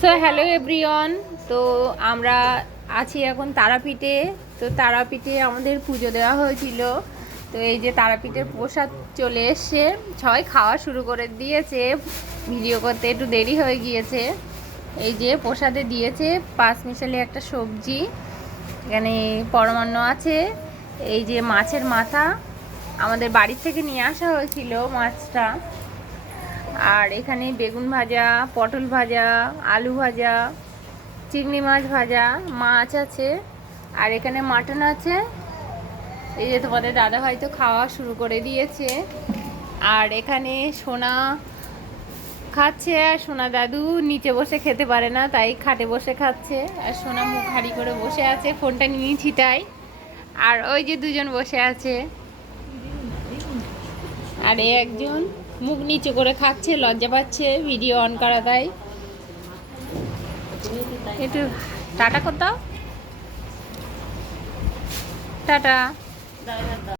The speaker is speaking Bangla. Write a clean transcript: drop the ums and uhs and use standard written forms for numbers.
So hello everyone. তো আমরা আছি এখন তারাপীঠে। তো তারাপীঠে আমাদের পুজো দেওয়া হয়েছিল। তো এই যে তারাপীঠের প্রসাদ চলে এসছে, সবাই খাওয়া শুরু করে দিয়েছে। ভিডিও করতে একটু দেরি হয়ে গিয়েছে। এই যে প্রসাদে দিয়েছে পাঁচমিশালি একটা সবজি, এখানে পরমান্ন আছে। এই যে মাছের মাথা আমাদের বাড়ির থেকে নিয়ে আসা হয়েছিল মাছটা। আর এখানে বেগুন ভাজা, পটল ভাজা, আলু ভাজা, চিংড়ি মাছ ভাজা, মাছ আছে। আর এখানে মাটন আছে। এই যে তোমাদের দাদাভাই তো খাওয়া শুরু করে দিয়েছে। আর এখানে সোনা খাচ্ছে, আর সোনা দাদু নিচে বসে খেতে পারে না, তাই খাটে বসে খাচ্ছে। আর সোনা মুখ হাঁড়ি করে বসে আছে, ফোনটা নিয়ে ছিটায়। আর ওই যে দুজন বসে আছে। আর একজন মুখ নিচু করে খাচ্ছে, লজ্জা পাচ্ছে ভিডিও অন করা, তাই একটু টাটা কোথাও, টাটা।